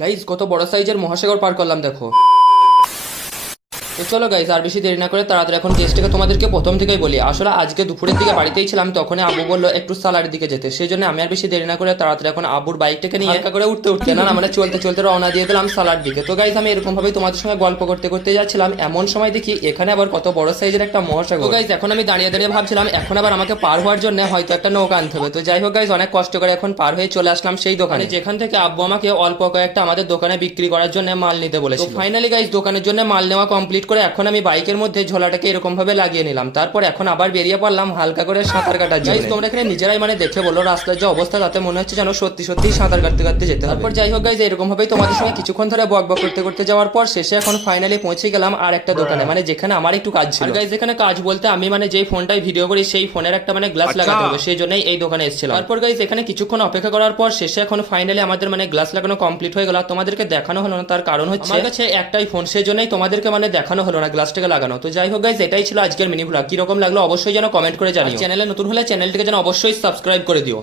Guys কত বড় সাইজের মহাসাগর পার করলাম দেখো। তো চলো গাইজ আর বেশি দেরি না করে তাড়াতাড়ি এখন কেসটাকে তোমাদেরকে প্রথম থেকেই বলি। আসলে আজকে দুপুরের দিকে বাড়িতেই ছিলাম, তখন আবু বললো একটু সালারের দিকে যেতে, সেই জন্য আমি আর বেশি দেরি না করে তাড়াতাড়ি এখন আবুর বাইকটাকে নিয়ে একা করে উঠতে উঠতে না মানে চলতে চলতে রওনা দিয়ে দিলাম সালার দিকে। তো গাইজ আমি এরকম ভাবে তোমাদের সঙ্গে গল্প করতে করতে যাচ্ছিলাম, এমন সময় দেখি এখানে আবার কত বড় সাইজের একটা মহাসাগর। তো গাইজ এখন আমি দাঁড়িয়ে দাঁড়িয়ে ভাবছিলাম এখন আবার আমাকে পার হওয়ার জন্য হয়তো একটা নৌকা আনতে হবে। তো যাই হোক গাইজ অনেক কষ্ট করে এখন পার হয়ে চলে আসলাম সেই দোকানে, যেখান থেকে আব্বু আমাকে অল্প কয়েকটা আমাদের দোকানে বিক্রি করার জন্য মাল নিতে বলেছিল। ফাইনালি গাইজ দোকানের জন্য মাল নেওয়া কমপ্লিট করে এখন আমি বাইকের মধ্যে ঝোলাটাকে এরকম ভাবে লাগিয়ে নিলাম, তারপর এখন আবার বেরিয়ে পড়লাম হালকা করে সাঁতার কাটার জন্য। তোমরা এখানে নিজেরাই মানে দেখে বলো রাস্তার যে অবস্থা, তাতে মনে হচ্ছে যেন সত্যি সত্যি সাঁতার কাটতে কাটতে যেতে হবে। তারপর যাই হোক গাইজ এরকম ভাবেই তোমাদের সঙ্গে কিছুক্ষণ ধরে বক বক করতে করতে যাওয়ার পর শেষে এখন ফাইনালি পৌঁছে গেলাম আর একটা দোকানে, মানে যেখানে আমার একটু কাজ ছিল। গাইজ এখানে কাজ বলতে আমি মানে যেই ফোনটাই ভিডিও করি সেই ফোনের একটা মানে গ্লাস লাগাতে হবে, সেই জন্যই এই দোকানে এসেছিলাম। তারপর গাইজ এখানে কিছুক্ষণ অপেক্ষা করার পর শেষে এখন ফাইনালি আমাদের মানে গ্লাস লাগানো কমপ্লিট হয়ে গেল। তোমাদেরকে দেখানো হলো না, তার কারণ হচ্ছে আমার কাছে একটাই ফোন, সেই জন্যই তোমাদেরকে মানে দেখানো হলো না গ্লাসটাকে লাগানো। তো যাই হোক গাইজ এটাই ছিল আজকের মিনি ভ্লগ। কিরকম লাগলো অবশ্যই যেন কমেন্ট করে জানিও। চ্যানেলে নতুন হলে চ্যানেলটিকে যেন অবশ্যই সাবস্ক্রাইব করে দিও।